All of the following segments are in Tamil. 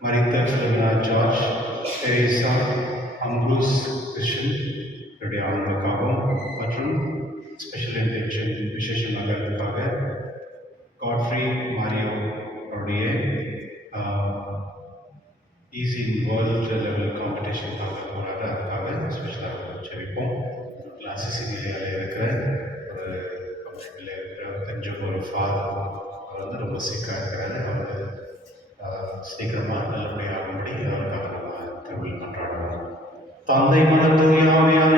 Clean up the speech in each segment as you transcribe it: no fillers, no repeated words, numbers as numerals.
Marita Filomena George, Teresa Ambrose Christian, ready ஆனதுக்காகவும் மற்றும் ஸ்பெஷல் இன்டென்ஷன் விசேஷமாகிறதுக்காக காட்ஃப்ரி மாரியோ அவருடைய ஈஸி வேர்ல்டு லெவல் காம்படிஷனுக்காக போராட அதுக்காக ஸ்பெஷலாக ஜெபிப்போம். கிளாஸஸ் ஏரியாவில் இருக்கிற ஒரு கம்யூனிட்டியில் இருக்கிற தெரிஞ்ச ஒரு ஃபாதர் அவர் வந்து ரொம்ப சிக்காக இருக்கிறாரு. அவர் சீக்கிரமாக நல்லபடியாக ஆகும்படி அவருக்காக நம்ம திருவிழா கொண்டாடுவோம். தந்தை மன தூயாமையான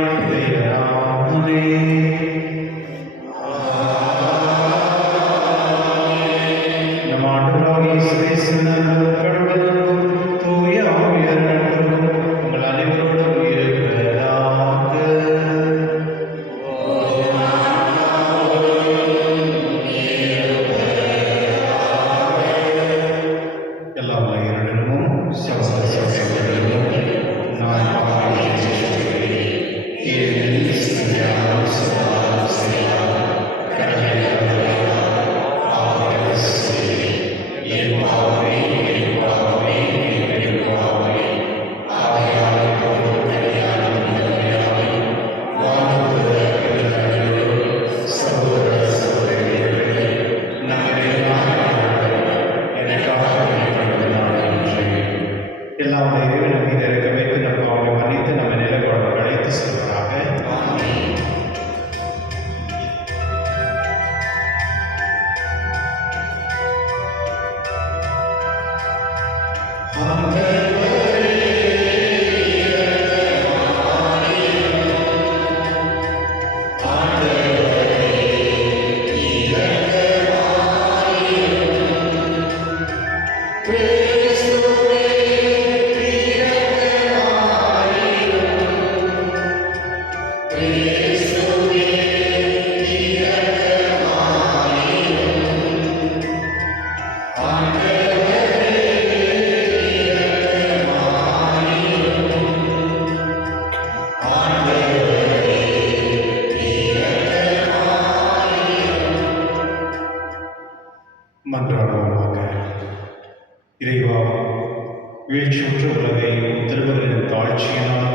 வீழ்ச்சியுற்ற உலகை திருவருளின் தாழ்ச்சியினால்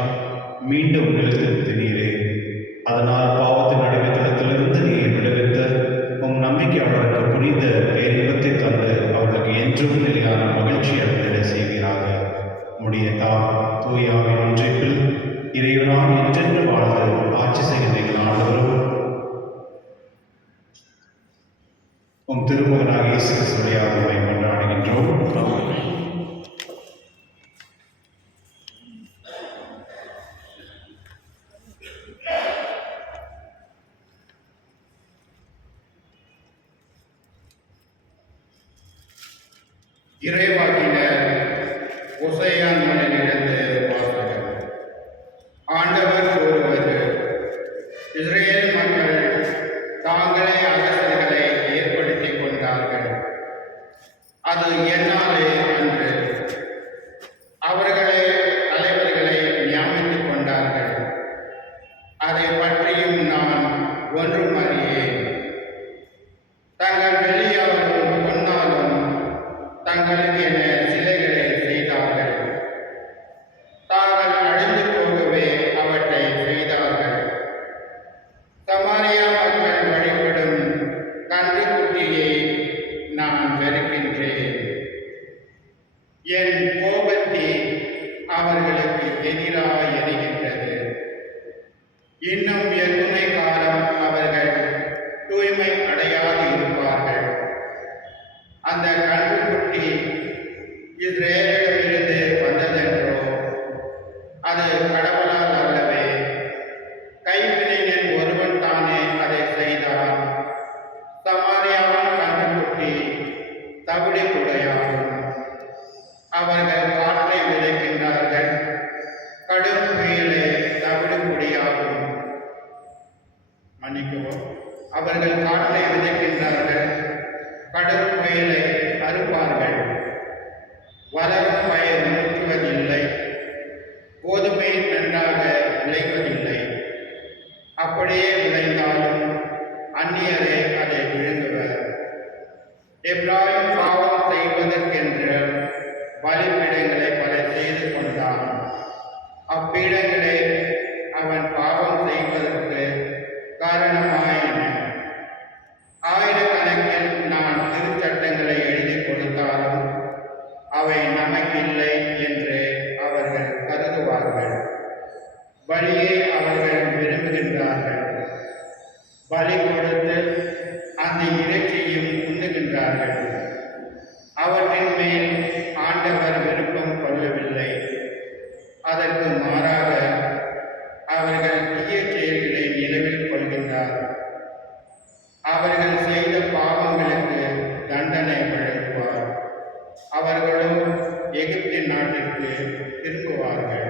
மீண்டும் நிலைத்திருத்தினீரே. அதனால் பாவத்தின் அடிமைத்தனத்திலிருந்து நீர் விடுவித்த உம் நம்பிக்கையாளருக்கு புனித பேரின்பத்தை தந்து அவர்களுக்கு என்றும் நிலையான மகிழ்ச்சி அளித்திட செய்வீராக. உம்முடைய தூயாவின் ஒன்றிப்பில் இறைவனால் என்றென்று வாழ்ந்து ஆட்சி செய்கின்ற ஆண்டவரும் உம் திருமகனாக இயேசு கிறிஸ்துவியாக கொண்டாடுகின்றோம். இறைவாக்கினர் அது என்னாலே அன்று. அவர்களே தலைவர்களை நியமித்துக் கொண்டார்கள். அதை பற்றியும் நான் ஒன்றும் அறியேன். தங்கள் வெள்ளியாலும் பொன்னாலும் தங்களுக்கென சிலைகளை செய்தார்கள். தாங்கள் அழிந்து போகவே அவற்றை செய்தார்கள். சமாரியா மக்கள் வழிபடும் கன்றுக்குட்டியை நான் வெறுக்கின்றேன். என் கோபத்தை அவர்களுக்கு எதிராக எரிகின்றது. இன்னும் எத்துணை காலம் அவர்கள் தூய்மை அடையாது இருப்பார்கள். அந்த கன்றுக்குட்டி இஸ்ரேலிடமிருந்து வந்ததென்றோ அது கடவுளால் அல்லவே. கைவினைஞன் ஒருவன் தானே அதை செய்தான். சமாரியாவின் கன்றுக்குட்டி தவிடு குடையாகும். அவர்கள் காற்றை விதைக்கின்றார்கள், கடும் புயலே தவிடு குடியாகும். மன்னிக்கவும். அவர்கள் காற்றை விதைக்கின்றார்கள், கடும் புயலை அறுப்பார்கள். வளரும் பயிர் முற்றுவதில்லை, கோதுமை நன்றாக விளைவதில்லை. அப்படியே விளைந்தாலும் அந்நியரே அதை விழுங்குவர். எப்ராயிம் பாவம் செய்வதற்கென்று பலிபீடங்களை பல செய்து கொண்டான். அப்பீடங்களை அவன் பாவம் செய்வதற்கு காரணமாயின. ஆயிரக்கணக்கில் நான் திருச்சட்டங்களை எழுதி கொடுத்தாலும் அவை நமக்கில்லை என்று அவர்கள் கருதுவார்கள். பலியை அவர்கள் விரும்புகின்றார்கள். பலி கொடுத்து அந்த இறைச்சியும் உண்ணுகின்றார்கள். அவற்றின் மேல் ஆண்டவர் விருப்பம் கொள்ளவில்லை. அதற்கு மாறாக அவர்கள் தீய செயல்களை நினைவில் கொள்கின்றார். அவர்கள் செய்த பாவங்களுக்கு தண்டனை வழங்குவார். அவர்களும் எகிப்தின் நாட்டிற்கு திரும்புவார்கள்.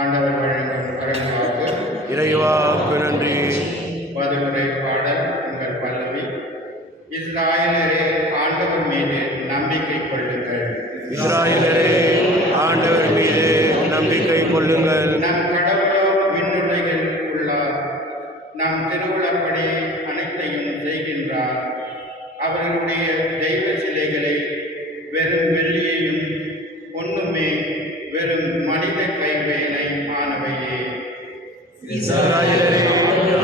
ஆண்டவர் வழங்கும் அருள்வாக்கு. இறைவாக்கு நன்றி. பதிலுரை பாடல் உங்கள் பல்லவி. இஸ்ராயலரே, ஆண்டவர் மீது நம்பிக்கை கொள்ளுங்கள். இஸ்ராயலரே, ஆண்டவர் மீது நம்பிக்கை கொள்ளுங்கள். நம் கடவுளோ விண்ணுலகில் உள்ளார். நம் திருவுளப்படி அனைத்தையும் செய்கின்றார். அவர்களுடைய தெய்வ சிலைகளை வெறும் வெள்ளியையும் பொன்னுமே வெறும் மனித கைவேலை ஆனவையே. இஸ்ராயலரே,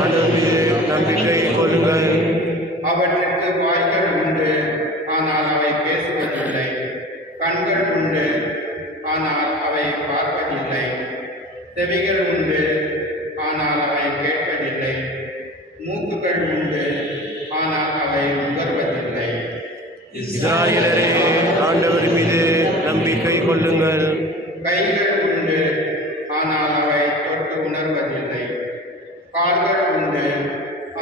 ஆண்டவர் மீது நம்பிக்கை கொள்ளுங்கள். அவற்றுக்கு வாய்கள் உண்டு, ஆனால் அவை பேசுவதில்லை. கண்கள் உண்டு, ஆனால் அவை பார்ப்பதில்லை. செவிகள் உண்டு, ஆனால் அவை கேட்பதில்லை. மூக்குகள் உண்டு, ஆனால் அவை உணர்வதில்லை. இஸ்ராயலரே, ஆண்டவர் மீது நம்பிக்கை கொள்ளுங்கள். கைகள் உண்டு, ஆனால் அவை தொட்டு உணர்வதில்லை. கால்கள் உண்டு,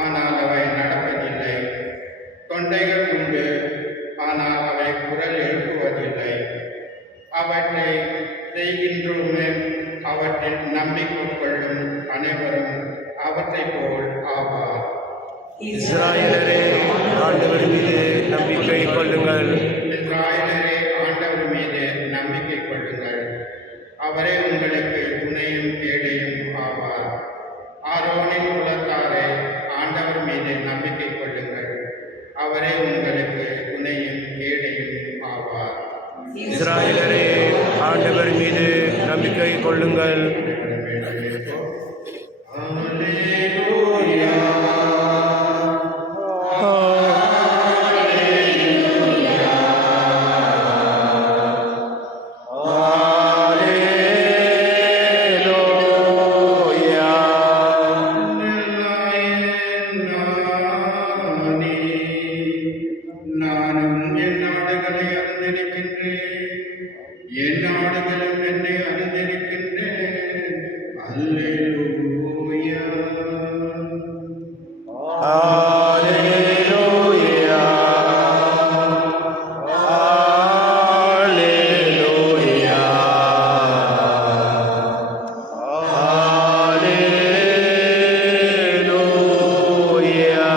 ஆனால் அவை நடப்பதில்லை. தொண்டைகள் உண்டு, ஆனால் அவை குரல் எழுப்புவதில்லை. அவற்றை செய்கின்றோமே, அவற்றில் நம்பிக்கை கொள்ளும் அனைவரும் அவற்றை போல் ஆவார். இஸ்ராயலரே, ஆண்டவர் மீது நம்பிக்கை கொள்ளுங்கள். இஸ்ராயலரே, ஆண்டவர் மீது நம்பிக்கை கொள்ளுங்கள். அவரே உங்களுக்கு துணையும் கேடையும் ஆவார். ஆரோனின் குலத்தாரே, ஆண்டவர் மீது நம்பிக்கை கொள்ளுங்கள். அவரே உங்களுக்கு துணையும் கேடையும் ஆவார். இஸ்ராயலரே, ஆண்டவர் மீது நம்பிக்கை கொள்ளுங்கள். நானும் என் நாடுகளை அறிந்திருக்கின்றேன். என் நாடுகளும் என்னை அறிந்திருக்கின்றேன். அல்லேலூயா. Alleluia. Alleluia. Alleluia.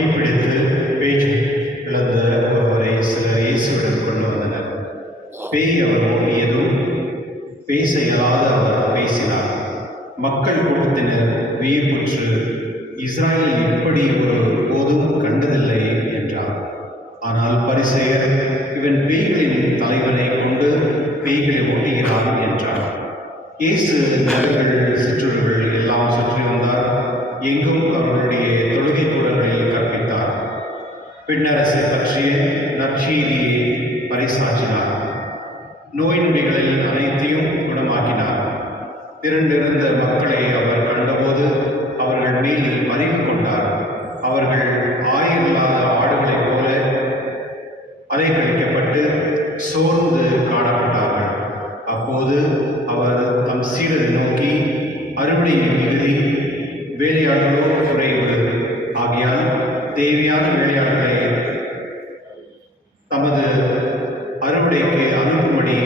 பேய் பிடித்து பேச்சு இழந்த ஒருவரை சிலர் இயேசுவிடம் கொண்டு வந்தனர். பேய் அவர் ஓட்டியதும் பேச இயலாத அவர் பேசினார். மக்கள் கூட்டத்தினர் வியப்புற்று, இஸ்ராயேலில் இப்படி ஒரு போதும் கண்டதில்லை என்றார். ஆனால் பரிசேயர், இவன் பேய்களின் தலைவனை கொண்டு பேய்களை ஓட்டுகிறான் என்றார். இயேசு நகர்கள் சிற்றூர்கள் எல்லாம் சுற்றி வந்தார். எங்கும் அவர்களுடைய தொழுகை கூடங்களில் கற்பித்தார். பின்னரசை பற்றிய நற்செய்தியை பறைசாற்றினார். நோய் நொடிகளில் அனைத்தையும் குணமாக்கினார். திரண்டிருந்த மக்களை அவர் கண்டபோது அவர்கள் மேல் அறிவு கொண்டார். அவர்கள் ஆயிரமில்லாத ஆடுகளைப் போல அலைக்கழிக்கப்பட்டு சோர்ந்து காணப்பட்டார்கள். அப்போது அவர் தம் சீடரை நோக்கி, அறுவடை மிகுதி, வேலையாளர்களோ குறைவு. ஆகையால் தேவையான வேலையாளர்களை தமது அறுவடைக்கு அனுப்பும்படி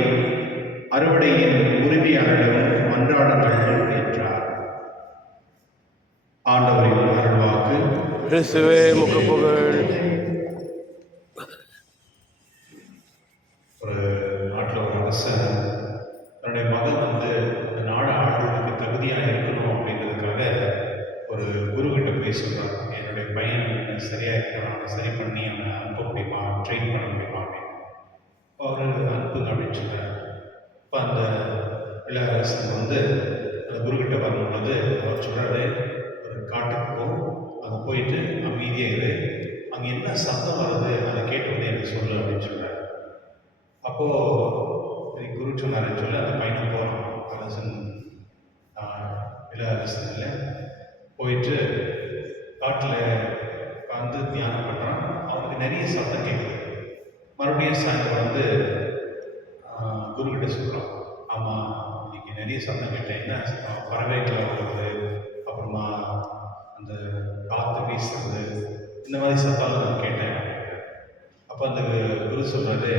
அறுவடையின் உரிமையாளரிடம் மன்றாடுங்கள் என்றார். ஆண்டவரின் அருள்வாக்கு. கிறிஸ்துவே உமக்கு புகழ். ஒரு நாட்டில் ஒரு அரசர் தன்னுடைய மகன் அந்த நாடு ஆடுறதுக்கு தகுதியாக இருக்கணும் அப்படிங்கிறதுக்காக ஒரு குருக்கிட்ட போய் சொல்கிறார், என்னுடைய பையன் சரியாக இருக்கிறான், அவனை சரி பண்ணி அவனை அனுப்ப முடியுமா, ட்ரெயின் பண்ண முடியுமா அப்படின்னு. அவர் அனுப்புங்க அப்படின்னு சொல்கிறார். இப்போ அந்த இளவரசன் அந்த குருக்கிட்ட வரும்பொழுது அவர் சொல்கிறாரு, ஒரு காட்டுக்கு போ, அங்கே போயிட்டு அமைதியாக இரு, அங்கே என்ன சத்தம் வருது அதை கேட்டு வந்து எனக்கு சொல்லு அப்படின்னு சொல்கிறார். அப்போது குரு சொன்னாருன்னு சொல்லி அந்த பையனை போகிறான். அரசன் இளவரசனில் போயிட்டு காட்டில் உட்காந்து தியானம் பண்ணுறான். அவனுக்கு நிறைய சத்தம் கேட்குது. மறுபடியும் சாயந்தரம் வந்து குருக்கிட்ட சொல்கிறான், ஆமாம் இன்னைக்கு நிறைய சத்தம் கேட்டேன், என்ன சத்தம், பறவைகளை வருது, அப்புறமா அந்த காற்று வீசுறது, இந்த மாதிரி சத்தம் நான் கேட்டேன். அப்போ அந்த குரு சொல்கிறது,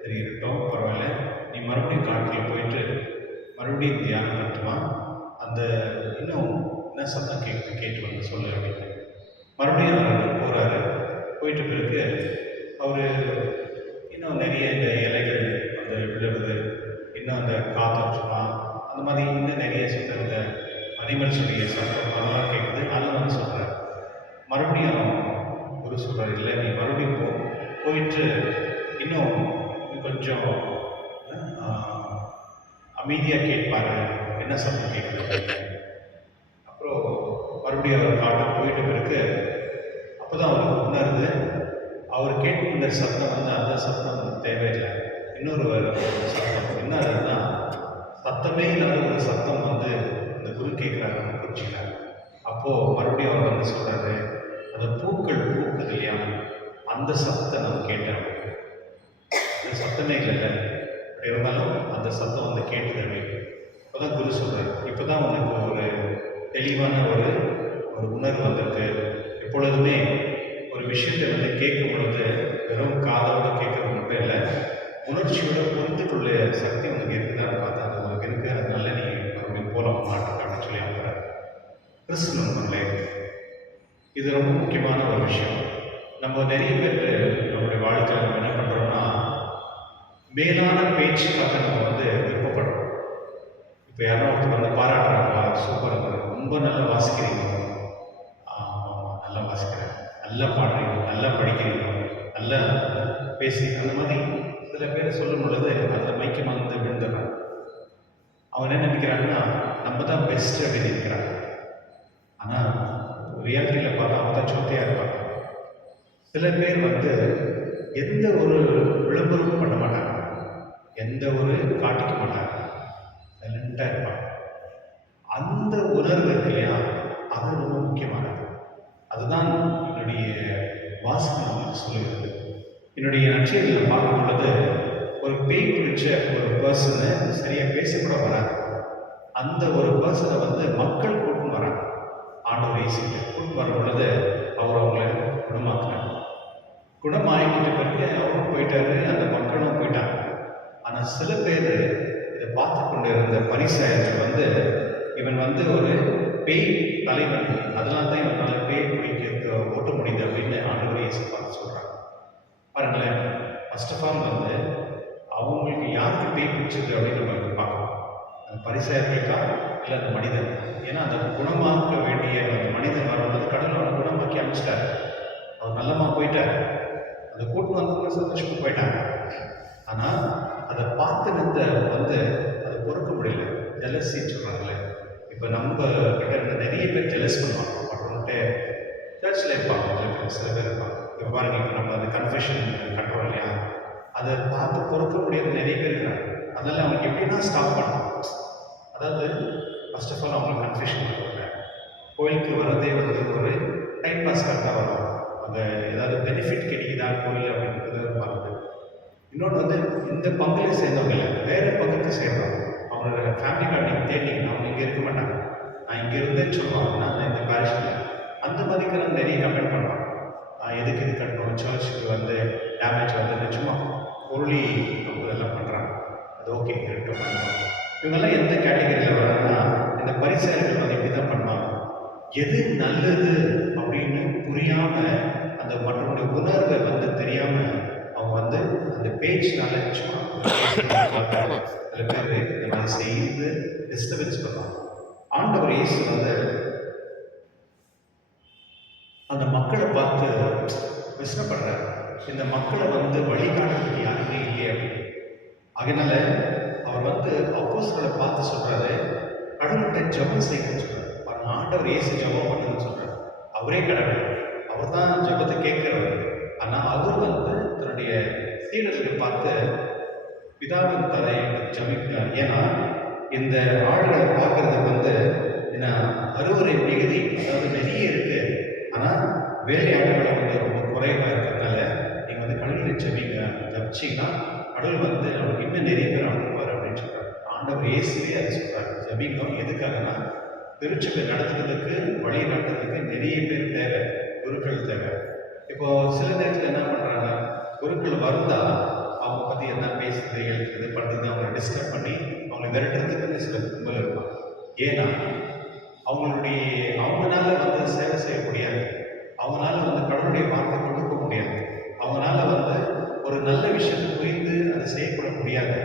சரி இருக்கட்டும், பரவாயில்ல, நீ மறுபடியும் காட்டில் போயிட்டு மறுபடியும் தியானம் பண்ணட்டுமா, அந்த இன்னும் என்ன சத்தம் கேட்டு வந்து சொல்லு அப்படின்னு. மறுபடியும் அவர் போகிறாரு. போயிட்ட பிறகு அவர் இன்னும் நிறைய இந்த இலைகள் அந்த விழுறது, இன்னும் அந்த காற்றா அந்த மாதிரி இன்னும் நிறைய சத்தம், இந்த அனிமல்ஸுடைய சத்தம் அதெல்லாம் கேட்குது. அதெல்லாம் வந்து சொல்கிறார். மறுபடியும் குரு சொல்கிறார், இல்லை நீ மறுபடியும் போயிட்டு இன்னும் கொஞ்சம் அமைதியாக கேட்பாரு, என்ன சத்தம் கேட்குது. அப்புறம் மறுபடியும் அவர் காட்டுக்கு போயிட்டு பிறகு அப்போ தான் அவருக்கு உணருது, அவர் கேட்கும் இந்த சத்தம் வந்து அந்த சத்தம் தேவையில்லை, இன்னொரு சத்தம் என்ன அதுன்னா சத்தமே இல்லாத ஒரு சத்தம் வந்து அந்த குரு கேட்குறாருன்னு புரிஞ்சுக்கிறார். அப்போது மறுபடியும் அவர் வந்து சொல்கிறாரு, அந்த பூக்கள் பூக்குது இல்லையா, அந்த சத்தத்தை நம்ம கேட்டேன், அந்த சத்தமே இல்லைல்ல, அப்படி இருந்தாலும் அந்த சத்தம் வந்து கேட்டுதவே. இப்போ தான் குரு சொல்கிறார், இப்போ தான் உனக்கு ஒரு தெளிவான ஒரு உணர்வு வந்திருக்கு. எப்பொழுதுமே ஒரு விஷயத்தை வந்து கேட்கும் பொழுது வெறும் காதோடு கேட்கறது மட்டும் இல்லை, உணர்ச்சியோட பொறுத்துக்குள்ள சக்தி உனக்கு இருக்குதான்னு பார்த்தா அது உனக்கு இருக்குது, அதனால நீ மறுபடியும் போகலாம் மாட்டேன் அப்படின்னு சொல்லி அனுப்புகிறார். கிறிஸ்துவங்களே, இது ரொம்ப முக்கியமான ஒரு விஷயம். நம்ம நிறைய பேர் நம்மளுடைய வாழ்க்கையில் நம்ம என்ன பண்ணுறோம்னா, மேலான பேச்சுக்காக நம்ம வந்து விருப்பப்படுறோம். இப்போ யாரோ ஒருத்தர் வந்து பாராட்டுறாங்களா, சூப்பராக ரொம்ப நல்லா வாசிக்கிறீங்க, நல்லா வாசிக்கிறேன், நல்லா பாடுறீங்க, நல்லா படிக்கிறீங்க, நல்லா பேசி, அந்த மாதிரி சில பேர் சொல்லும் பொழுது அந்த மைக்கு வந்து விழுந்துடுறாங்க. அவங்க என்ன நினைக்கிறாங்கன்னா நம்ம தான் பெஸ்ட் அப்படின்னு நினைக்கிறாங்க. ஆனால் ரியாலிட்டியில் பார்த்தா அவங்க தான் சொத்தையாக இருப்பாங்க. சில பேர் வந்து எந்த ஒரு விளம்பரமும் பண்ண மாட்டாங்க, எந்த ஒரு காட்டிக்க மாட்டாங்க, சைலண்டாக இருப்பாங்க. அந்த உணர்வு இருக்கு இல்லையா, அது ரொம்ப முக்கியமானது. அதுதான் என்னுடைய வாசகம் நமக்கு சொல்லுகிறது. என்னுடைய நட்சத்திரத்தில் பார்க்கும் பொழுது ஒரு பேய் பிடிச்ச ஒரு பர்சனை சரியாக பேசக்கூட வராது. அந்த ஒரு பர்சனை வந்து மக்கள் கூட்டம் வராங்க. ஆண்டவர் இயேசுகிட்ட கூட்டம் வரும் பொழுது அவர் அவங்கள குணமாக்குறாங்க. குணமாக்கிட்ட பிறகு அவரும் போயிட்டாரு, அந்த மக்களும் போயிட்டாங்க. ஆனால் சில பேர் இதை பார்த்து கொண்டு இருந்த பரிசேயர்கள் வந்து இவன் வந்து ஒரு பேய் தலைவன், அதெல்லாம் தான் இவனால் பேய் பிடிக்க ஓட்ட முடியுது அப்படின்னு பாருங்களேன், ஃபர்ஸ்ட் ஆஃப் ஆல் வந்து அவங்களுக்கு யாருக்கு பேய் பிடிச்சது அப்படின்னு நம்ம பார்க்கலாம். அந்த பரிசேயர்களுக்கா இல்லை அந்த மனிதன்? ஏன்னா அந்த குணமாக்க வேண்டிய அந்த மனிதன் வரும்போது கடவுள் அவனை குணமாக்கி அனுப்பிச்சிட்டாரு. அவர் நல்லமா போயிட்டார். அந்த கூட்டு வந்து சந்தோஷமா போயிட்டாங்க. ஆனால் அதை பார்த்து நின்ற வந்து அதை பொறுக்க முடியல. ஜெலசின்னு சொல்கிறாங்களே, இப்போ நம்ம கிட்ட இருந்து நிறைய பேர் ஜெலஸ் பண்ணுவாங்க. மற்றவங்கள்ட்ட சர்ச்சில் இருப்பாங்க, சில பேர் இருப்பாங்க. இப்போ பாருங்க, இப்போ நம்ம அந்த கன்ஃபெஷன் கட்டுறோம் இல்லையா, அதை பார்த்து பொறுக்க முடியாத நிறைய பேர் இருக்கிறாங்க. அதனால அவங்களுக்கு எப்படின்னா ஸ்டாப் பண்ணணும். அதாவது ஃபர்ஸ்ட் ஆஃப் ஆல் அவங்க கன்ஃபெஷன் பண்ணுவாங்க. கோயிலுக்கு வரதே வந்து ஒரு டைம் பாஸ் கரெக்டாக வரும். அந்த ஏதாவது பெனிஃபிட் கிடைக்குதா கோயில் அப்படின்றது மறந்து. இன்னொன்று வந்து இந்த பங்கில் சேர்ந்தவங்க இல்லை, வேறு பங்குக்கு சேர்ந்தவங்க. அவங்களோட ஃபேமிலி கார்டு நீங்கள் தேடிங்கன்னா அவங்க இங்கே இருக்க மாட்டாங்க. நான் இங்கே இருந்தேன்னு சொல்லுவாங்க, நான் இந்த பேரிஷில் அந்த மாதிரிக்கு நிறைய கமெண்ட் பண்ணுவாங்க. எதுக்கு இது கட்டணும், சர்ச்சுக்கு வந்து டேமேஜ் வந்து சும்மா பொருளி இதெல்லாம் பண்ணுறாங்க. அது ஓகே இருக்கட்டும் பண்ணுவாங்க. இவங்கெல்லாம் எந்த கேட்டகரியில் வராங்கன்னா, இந்த பரிசேயர்கள் வந்து இப்படி தான் பண்ணுவாங்க. எது நல்லது அப்படின்னு புரியாம, அந்த மற்றவங்களுடைய உணர்வை வந்து தெரியாம அவங்க வந்து அந்த பேஜ்னால சும்மா சில பேர் இந்த மாதிரி செய்து டிஸ்டர்பன்ஸ் பண்ணுவாங்க. ஆண்டவர் இயேசு வந்து அந்த மக்களை பார்த்து விசனப்படுறாரு. இந்த மக்களை வந்து வழிகாட்டுறதுக்கு யாருமே இல்லையே அப்படின்னு. அதனால அவர் வந்து அப்போஸ்தலரை பார்த்து சொல்றாரு, கடவுள்கிட்ட ஜெபம் செய்யணும்னு சொல்றாரு. பாருங்க, ஆண்டவர் இயேசு ஜெபம் பண்ணுன்னு சொல்றாரு. அவரே கடவுள், அவர் தான் ஜெபத்தை கேட்கிறவர். ஆனால் அவர் வந்து தன்னுடைய சீடர்களை பார்த்து பிதாவின் தலை ஜெபிக்கிறார். ஏன்னா இந்த ஆடுகளை பார்க்கறதுக்கு வந்து என்ன அறுவரை மிகுதி, அதாவது நிறைய இருக்கு. ஆனால் வேலையாடுகளை வந்து ரொம்ப குறைவாக இருக்கிறதுனால நீங்கள் வந்து கடவுளை ஜபிச்சிங்கன்னா கடவுள் வந்து நமக்கு இன்னும் நிறைய பேர் அனுப்புவார் அப்படின்னு சொல்கிறார். ஆண்டவர் இயேசுவே அதை சொல்கிறார், ஜபிங்கம். எதுக்காகனா திருச்சபை நடத்துறதுக்கு, வழி நடத்துறதுக்கு நிறைய பேர் தேவை, குருக்கள் தேவை. இப்போ சில நேரத்தில் என்ன பண்ணுறாங்க, குருக்கள் வந்தால் அவங்க பற்றி என்ன பேசுறது, எழுதுறது, பண்ணுறது, அவங்களை டிஸ்டர்ப் பண்ணி அவங்களை விரட்டுறதுக்குன்னு சில கும்பல் இருப்பாங்க. ஏன்னா அவங்களால வந்து சேவை செய்ய முடியாது, அவங்களால வந்து கடவுளுடைய வார்த்தை கொடுக்க முடியாது, அவங்களால வந்து ஒரு நல்ல விஷயத்தை புரிந்து அதை செய்யப்பட முடியாது.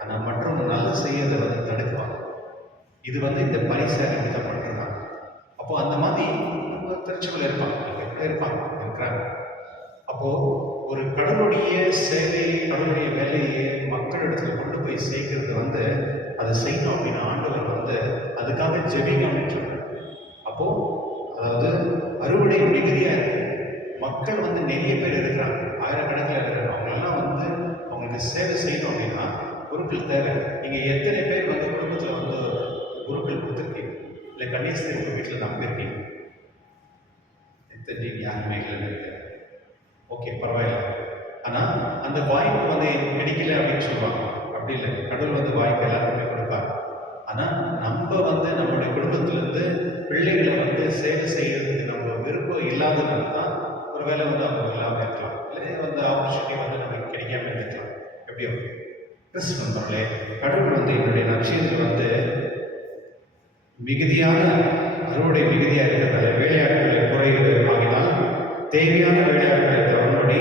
ஆனால் மற்றவங்க நல்லா செய்யறதை வந்து தடுக்குவாங்க. இது வந்து இந்த பரிசேயர்கள் தான் பண்ணுறாங்க. அப்போ அந்த மாதிரி திருச்சபையில் இருப்பாங்க இருக்கிறாங்க. அப்போ ஒரு கடவுளுடைய சேவையை, கடவுளுடைய வேலையை மக்களிடத்துல கொண்டு போய் சேர்க்கறது வந்து அதை செய்யணும் அப்படின்னு ஆண்டவர் வந்து அதுக்காக ஜெபிங்க அப்படின்னு சொல்றாரு. அப்போ அதாவது அறுவடை மிகுதியா இருக்கு, மக்கள் வந்து நிறைய பேர் இருக்கிறாங்க, ஆயிரக்கணக்கில் இருக்கிறாங்க. அவங்களெல்லாம் வந்து அவங்களுக்கு சேவை செய்யணும் அப்படின்னா குருக்கள் தேவை. நீங்க எத்தனை பேர் வந்து குடும்பத்தில் வந்து குருக்கள் கொடுத்துருக்கீங்க, இல்லை கன்னியாஸ்திரி உங்க வீட்டில் நம்பியிருக்கீங்க? எத்தனை யாருமே இல்லை. ஓகே, பரவாயில்ல. ஆனால் அந்த வாய்ப்பு வந்து கிடைக்கல அப்படின்னு சொல்லுவாங்க. அப்படி இல்லை, கடவுள் வந்து வாய்ப்பு எல்லாருக்குமே கொடுப்பார். ஆனால் நம்ம வந்து நம்மளுடைய குடும்பத்திலேருந்து பிள்ளைகளை வந்து சேவை செய்யறதுக்கு நம்ம விருப்பம் இல்லாததுனால தான் ஒரு வேலை வந்து அவங்க இல்லாமல் இருக்கலாம், இல்லை வந்து ஆப்பர்ச்சுனிட்டி வந்து நமக்கு கிடைக்காம இருக்கலாம். எப்படியோ கிறிஸ்து நண்பர்களே, கடவுள் வந்து என்னுடைய நற்செய்தியில் வந்து மிகுதியான அறுவடை மிகுதியாக இருக்கிறதால வேலையாட்களை குறைவு ஆகினால் தேவையான வேலையாட்களை தவறுபடி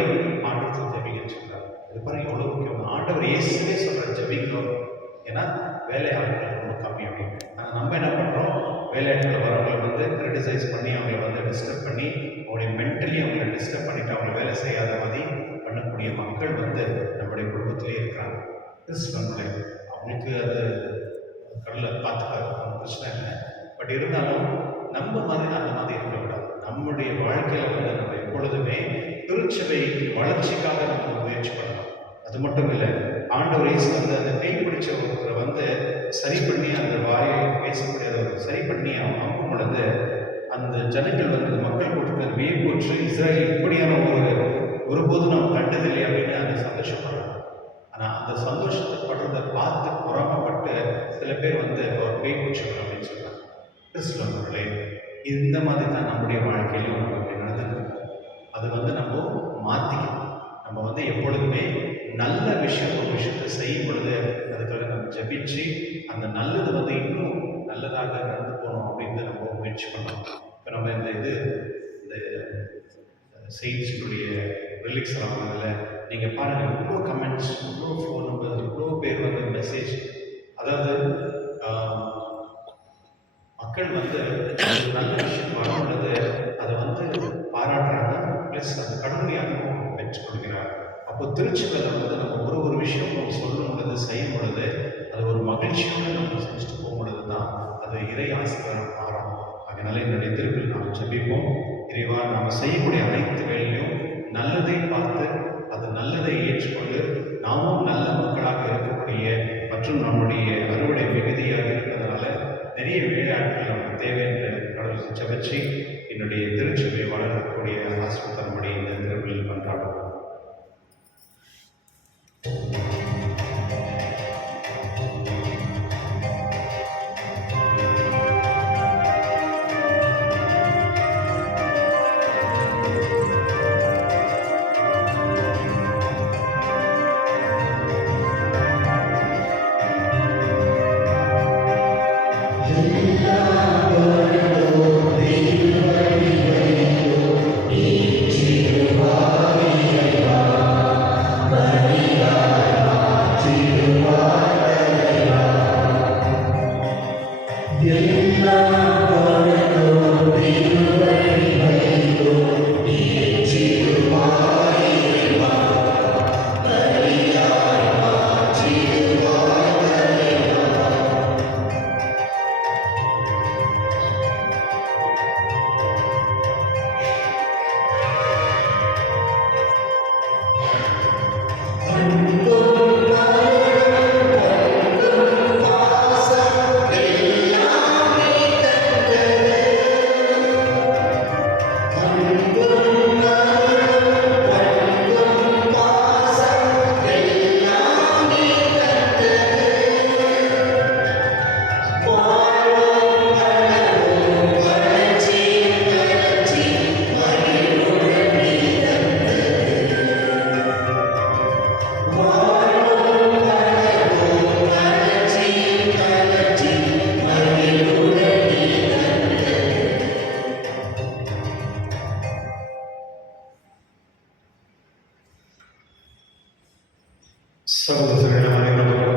ஆண்டவர் ஜபிங்கன்னு சொல்றாரு. இது பாருங்க எவ்வளோ முக்கியம். ஆண்டவர் இயேசுவே சொல்ற ஜபிக்கணும். ஏன்னா வேலையாட்கள் ரொம்ப கம்மி அப்படின்னு. ஆனால் நம்ம என்ன பண்ணுறோம், வேலையாட்கள் வரவங்களை வந்து கிரிட்டிசைஸ் பண்ணி, அவங்களை வந்து டிஸ்டர்ப் பண்ணி, அவங்களுடைய மென்டலி அவங்களை டிஸ்டர்ப் பண்ணிட்டு அவங்க வேலை செய்யாத மாதிரி பண்ணக்கூடிய மக்கள் வந்து நம்முடைய குடும்பத்திலே இருக்கிறாங்க. கிறிஸ்தவங்களே, அவங்களுக்கு அது கடவுளை பார்த்துக்காது, பிரச்சனை இல்லை. பட் இருந்தாலும் நம்ம மாதிரி அந்த மாதிரி இருக்கக்கூடாது. நம்முடைய வாழ்க்கையில் வந்து நம்ம எப்பொழுதுமே திருச்சபை வளர்ச்சிக்காக நம்ம முயற்சி பண்ணலாம். அது மட்டும் இல்லை, ஆண்டவர் இயேசு வந்து அந்த பேய் பிடிச்ச ஒருத்தரை வந்து சரி பண்ணி அந்த வாயை பேச முடியாத சரி பண்ணி அவங்க அனுப்பும் பொழுது அந்த ஜனங்கள் வந்து மக்கள் கொடுத்த வியப்புற்று இஸ்ரேல் இப்படியான ஒருபோதும் நாம் கண்டதில்லை அப்படின்னு அந்த சந்தோஷப்படுறாங்க. ஆனால் அந்த சந்தோஷத்தை படுறதை பார்த்து புறமப்பட்டு சில பேர் வந்து அவர் பேய் பிடிச்சவர் அப்படின்னு சொல்றாங்க. கிறிஸ்துவர்களே, இந்த மாதிரி தான் நம்முடைய வாழ்க்கையிலும் நமக்கு நடந்துருக்கு. அது வந்து நம்ம மாற்றிக்கணும். நம்ம வந்து எப்பொழுதுமே நல்ல விஷயம் ஒரு விஷயத்தை செய்யும் பொழுது அதுக்காக நம்ம ஜபிச்சு அந்த நல்லது வந்து இன்னும் நல்லதாக நடந்து போகணும் அப்படின்னு நம்ம முயற்சி பண்ணணும். இப்போ நம்ம இந்த செய்திகளுடைய ரிலீக்ஸ் ஆகுறதுல நீங்கள் பாருங்கள், இவ்வளோ கமெண்ட்ஸ், இவ்வளோ ஃபோன் நம்பர், இவ்வளோ பேர் வந்து மெசேஜ். அதாவது மக்கள் வந்து ஒரு நல்ல விஷயம் வரும்பொழுது அதை வந்து பாராட்டுறாங்க, ப்ளஸ் அது கடமையாகவும் பெற்றுக்கொள்கிறார். அப்போ திருச்சபையில் வந்து நம்ம ஒரு விஷயம் நம்ம சொல்லும் பொழுது, செய்யும் பொழுது, அது ஒரு மகிழ்ச்சியோடு நம்ம செஞ்சுட்டு போகும் பொழுது தான் அது இறை ஆசீர்வாதம் மாறும். அதனால என்னுடைய திருப்பில் நாம் ஜெபிப்போம். இறைவா, நாம் செய்யக்கூடிய அனைத்து வேலையும் நல்லதை பார்த்து அது நல்லதை ஏற்றுக்கொண்டு நாமும் நல்ல மக்களாக இருக்கக்கூடிய மற்றும் நம்முடைய அறுவடை மிகுதியாக இருப்பதனால நிறைய வேலையாட்கள் நமக்கு தேவை என்று கடவுள் ஜெபிச்சு என்னுடைய திருச்சபை வளரக்கூடிய ஆசிரியர் இந்த திருவிழில் கொண்டாடுவோம்.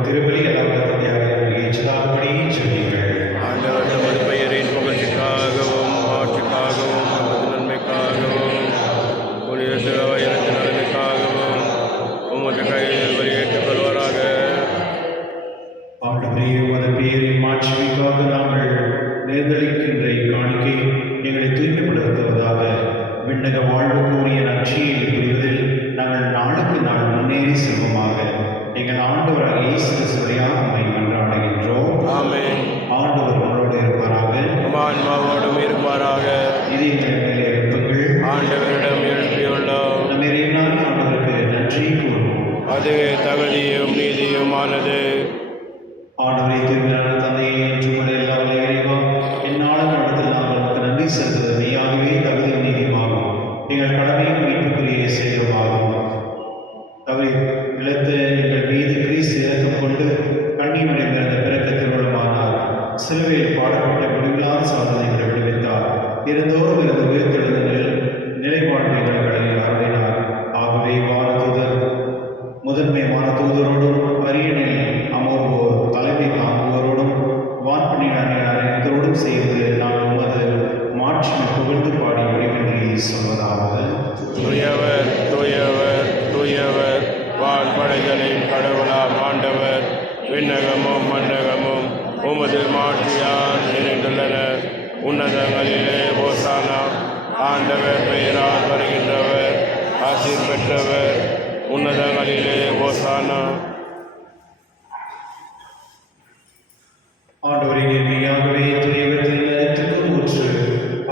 திருப்பலி ஏற்றதாகும்படி ஜெபியுங்கள். ஆண்டவர் தமது பெயரின் புகழ்ச்சிக்காகவும் ஆட்சிக்காகவும் நமது நன்மைக்காகவும் புனித திருவயத்தின் நலனுக்காகவும் உமது கையில் வெளியேற்றுக் கொள்வாராக. ஆண்டவரே, உமது பெயரின் மாட்சிமைக்காக நாங்கள் நேர்ந்தளிக்கின்ற காணிக்கை எங்களை தூய்மைப்படுத்துவதாக. விண்ணக வாழ்வுக்குரிய நற்செய்தியை புரிவதில் நாங்கள் நாளுக்கு நாள் முன்னேறி செல்வோமாக. எங்கள் ஆண்டவராக இயேசு கிறிஸ்துவினால் உம்மை மன்றாடுகின்றோம். ஆமென். ஆண்டவர் உங்களோடு இருப்பாராக. உம் ஆன்மாவோடும் இருப்பாராக. இது எங்கள் மேலே எழுப்புங்கள். ஆண்டவரிடம் எழுப்பியுள்ளோம். நம் இறைவனாகிய ஆண்டவருக்கு நன்றி கூறுவோம். அது தகுதியும் நீதியுமானது. ஆண்டவரை தூய்மையான தந்தையை ஏற்றுக்கொள்ள எல்லா இறைவா, என்னாலும் இடத்தில் நாங்கள் நமக்கு நன்றி செலுத்துவது மெய்யாகவே தகுதியும் நீதியுமாகும். எங்கள் கடமையும் மீட்புக்குரிய செயலுமாகும். தவறி இழந்த எங்கள் மீது கிறிஸ்து இறக்கம் கொண்டு கண்ணியமடைந்த பிறக்க திருமணமானார். சிலுவையில் பாடப்பட்ட முடிவில்லாத சாதனைகளை விடுவித்தார். இருந்தோறும் இருந்து உயிர்த்தெழுந்ததில் நிலைப்பாடு எங்களை அருளினார். ஆகவே வானதூதர் முதன்மை வானதூதரோடும் அரியணையில் அமர்வோர் தலைமை தாங்குவோரோடும் வான்பணியாளர் அனைத்தரோடும் சேர்ந்து நான் உமது மாட்சிமை புகழ்ந்து பாடி முடிவின்றி சொல்வதாவது. தூயவர் தூயவர் தூயவர் வான்படைகளின் கடவுளாம் ஆண்டவர். விண்ணகமும் மண்டகமும் உமது மாட்சியால் நிறைந்துள்ளன. உன்னதங்களிலே ஓசானா. ஆண்டவர் பெயரால் வருகின்றவர் ஆசீர் பெற்றவர். உன்னதங்களிலே ஓசானா. ஆண்டவரே, மெய்யாகவே தூயவற்றின் அனைத்துக்கும் ஊற்று.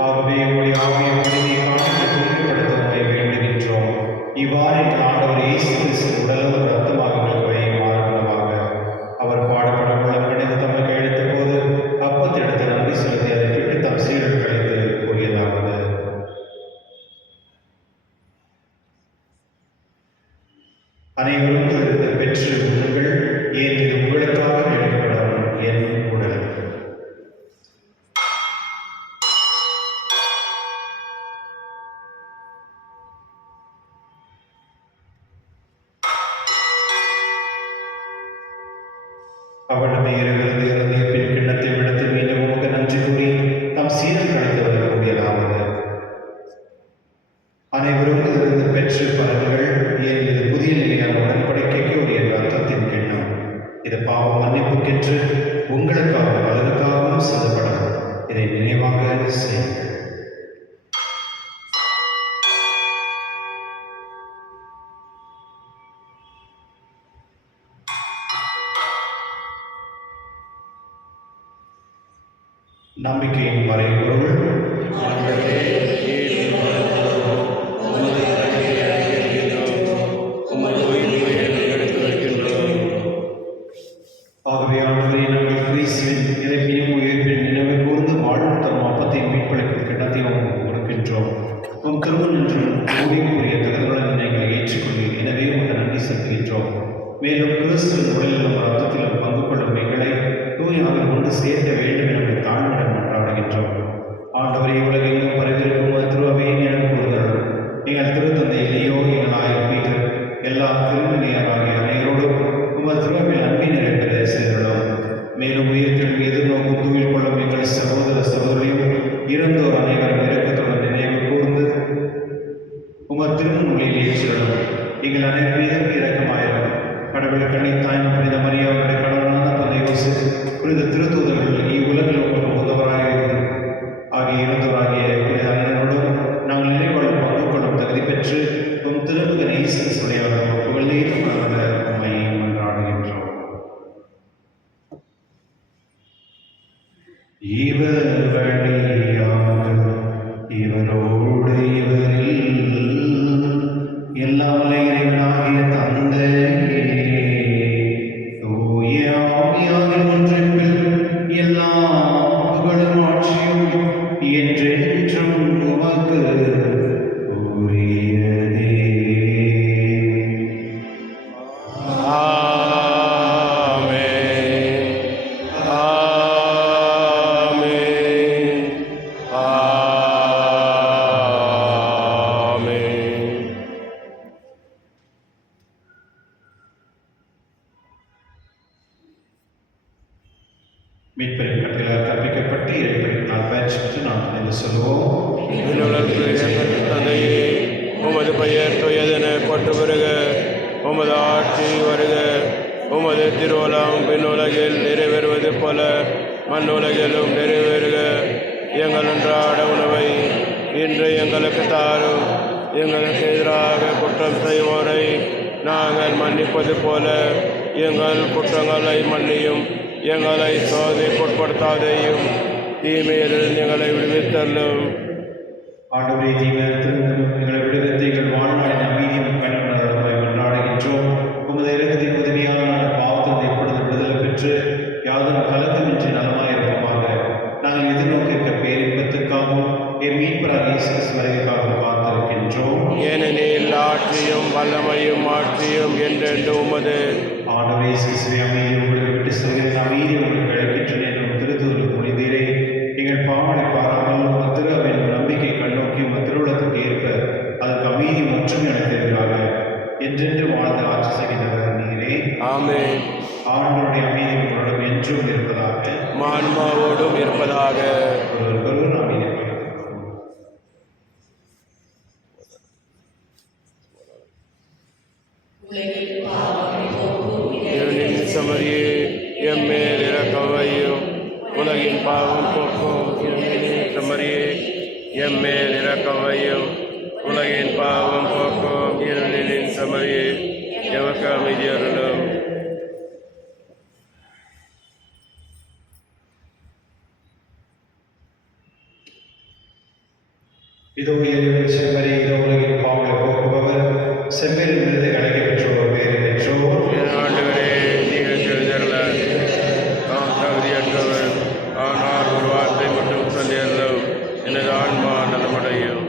ஆகவே உங்களுடைய ஆவியை தூய்மைப்படுத்த உண்மை வேண்டுகின்றோம். இவ்வாறு எங்கள் ஆண்டவர் இயேசு கிறிஸ்து உடலும் ரத்தமாக மாறுவதாக. அவர் பாடப்பட கணித தமிழ் கையெழுத்த போது அப்பத்தெடுத்து நன்றி செலுத்தி அதை விட்டு தம் சீரல் கழித்து கூறியதாவது. அனைவரும் இருந்து பெற்று உங்கள் ஏன் இது உங்களுக்காக எடுக்கப்படும் என் உடல். அவனமே இரவிலிருந்து இறங்கிய பின் கிண்ணத்தை விடுத்து மீண்டும் உமக்கு நன்றி கூறி தம் சீரம் கழித்து வரக்கூடியதாவது. அனைவரும் இதிலிருந்து பெற்று பலன்கள். ஏன் இது புதிய நிலையான உடன்படிக்கைக்கு ஒரு என் ரத்தத்தின் கிண்ணம். இது பாவ மன்னிப்புக்கென்று உங்களுக்காக பலருக்காகவும் செல்லப்படும். இதை நினைவாக செய்யுங்கள். நம்பிக்கையின் மறைபொருள். ஆகவே ஆண்டவரே, நாங்கள் கிறிஸ்துவின் இறப்பிலும் உயிர்ப்பின் நினைவு கூர்ந்து வாழும் தரும் அப்பத்தையும் மீட்பளிக்கும் கிண்ணத்தையும் உங்களுக்கு கொடுக்கின்றோம். உம் திருமணம் ஊழியக்குரிய தகுதிகளுடன் எங்களை ஏற்றுக்கொள்வீர். எனவே உங்களுக்கு நன்றி செலுத்துகின்றோம். மேலும் கிறிஸ்துவின் உடலிலும் ரத்தத்திலும் பங்கு கொள்ளும் எங்களை தூயாக கொண்டு சேர்க்க வேண்டும் என்று தாழ்வுடன் மன்றாடுகின்றோம். ஆண்டவரே, உலகெங்கும் பரவிருக்கும் திருவையை நினைவு கூறுகிறோம். எங்கள் திருத்தந்தை இளையோ, எங்கள் ஆயர் பீட்டர், எல்லா திருமணியராகிய அனைவரோடும் உமது திருவையில் அன்பின் நிறைவேற சேர்கிறோம். மேலும் உயிர்த்தெழும் எதிர்நோக்கும் தூயில் கொள்ளும் எங்கள் சகோதர சகோதரியும் இறந்தோர் அனைவரும் இரக்கத்துடன் நினைவு கூர்ந்து உமது திருமணியில் ஏற்றிடும். எங்கள் அனைவர் மீதும் இரக்கமாயிரும். கடவுள் கண்ணித்தாயின் புனித மரியாவுடைய கடவுளான தந்தை யோசேப்பு, புனித திருத்தூதர்கள், இவ்வுலகில் உங்களுக்கு உதவராக ஆகிய இறந்தோராகிய புனித அனைவரோடும் நாங்கள் நினைவாழ்வு பங்கு கொள்ளும் தகுதி பெற்று உம் திருமகன் இயேசு உடையவர்கள் புகழ்நீரும் நல்ல உண்மையை மன்றாடுகின்றோம். இவர் வழியாக இவரோடு இவரில் எல்லாம் இறைவனாகிய தந்தையே, தூய ஆவியாரின் ஒன்றிப்பில் எல்லா புகழும் ஆட்சியும் என்றென்றும் உமக்கு உரியதே. மீட்பரின் கட்டளையால் கற்பிக்கப்பட்டு இறைப்படினால் பயிற்சித்து நாம் துணிந்து சொல்வோம். தந்தையே, உமது பெயர் துயதென போற்று வருக. உமது ஆட்சி வருக. உமது திருவுளம் விண்ணுலகில் நிறைவேறுவது போல மண்ணுலகிலும் நிறைவேறுக. எங்கள் அன்றாட உணவை இன்று எங்களுக்கு தாரும். எங்களுக்கு எதிராக குற்றம் செய்வோரை நாங்கள் மன்னிப்பது போல எங்கள் குற்றங்களை மன்னியும். எங்களை சோதனைக்குட்படுத்தாதேயும், தீமையிலிருந்து எங்களை விடுவித்தள்ளும். ஆண்டவரே, தீமையிலிருந்து எங்களை விடுவித்து எங்கள் வாழ்நாளின் அமைதியும் பயனுள்ளதாய் கொண்டாடுகின்றோம். உமது இரக்கத்தின் உதவியால் நாங்கள் பாவத்திலிருந்து எப்பொழுது விடுதலை பெற்று யாதொரு கலக்கமின்றி நலமாயிருப்போமாக. நாங்கள் எதிர்நோக்கியிருக்க பேரின்பத்துக்காகவும் என் மீட்பராக இயேசு கிறிஸ்து வருகைக்காகவும் காத்திருக்கின்றோம். ஏனெனில் ஆட்சியும் வல்லமையும் ஆட்சியும் என்றென்று உமது. ஆண்டவரே, இயேசு கிறிஸ்துவை அமைதியை உங்களுக்கு விட்டு செல்கிறேன், அமைதியை உங்களுக்கு அழைக்கின்றேன் என்றும் திருத்தூதருக்கு மொழிந்தீரே. எங்கள் பாவனை பாராமல் உமது திரு அவையின் நம்பிக்கை கண்ணோக்கி உமது திருவுளத்துக்கு ஏற்ப அதற்கு அமைதி மற்றும் எனக்கு எதிராக என்றென்று வாழ்ந்து ஆட்சி செய்கின்றவர் நீரே. ஆமென். ஆண்டவருடைய அமைதி உங்களோடும் என்றும் இருப்பதாக, ஆன்மாவோடும் இருப்பதாக. ஒருவருக்கொருவர் அமைதி பகிர்ந்து சமரியே, எம்மேல் இரக்கவையும். உலகின் பாவம் போக்கும் சமரியே, எம்மேல் இரக்கவையும். உலகின் பாவம் போக்கும் இருளின் சமரியே, எமக்கு அமைதி அருளும். இதோ இறைவன் செம்மறி, இதோ உலகின் பாவங்களை போக்குபவர், செம்மறி விருதை அழைக்க பெற்றோர் பேர் பெற்றோர். ஆண்டவரே, நீங்கள் எழுதல நாம் தகுதியற்றவர், ஆனால் ஒரு வார்த்தை மட்டும் சொல்லியல்லும் எனது ஆன்மா நலமடையும்.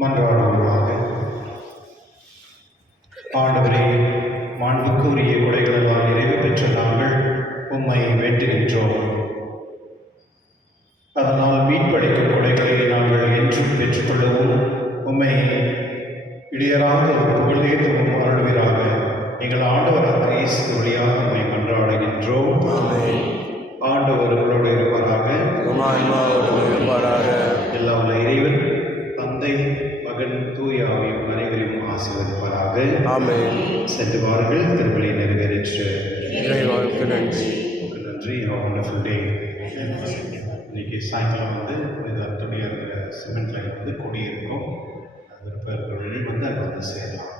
மன்றாடுவோமாக. ஆண்டவரே, மாண்புக்குரிய கொடைகளால் நிறைவு பெற்ற நாங்கள் உம்மை வேண்டுகின்றோம். அதனால் மீட்பளிக்கும் கொடைகளை நாங்கள் என்றும் பெற்றுக்கொள்ளவும் உம்மை இடையராக புகழ்ந்தேதும் அருள்வீராக. எங்கள் ஆண்டவராக இயேசு வழியாக உம்மை மன்றாடுகின்றோம். ஆண்டவர் உங்களோடு இருப்பாராக. எல்லாம் வல்ல இறைவன் தந்தை, மகன், தூய ஆவியும் அனைவரையும் ஆசீர்வதிப்பாராக. சென்று வாருங்கள், திருப்பலி நிறைவேற்று. நன்றி. வண்டர்ஃபுல் டே. இன்னைக்கு சாயங்காலம் வந்து துணியாக சிமெண்ட் லைன் வந்து கொடி இருக்கும். அது விருப்பம் வந்து அங்கே வந்து சேரலாம்.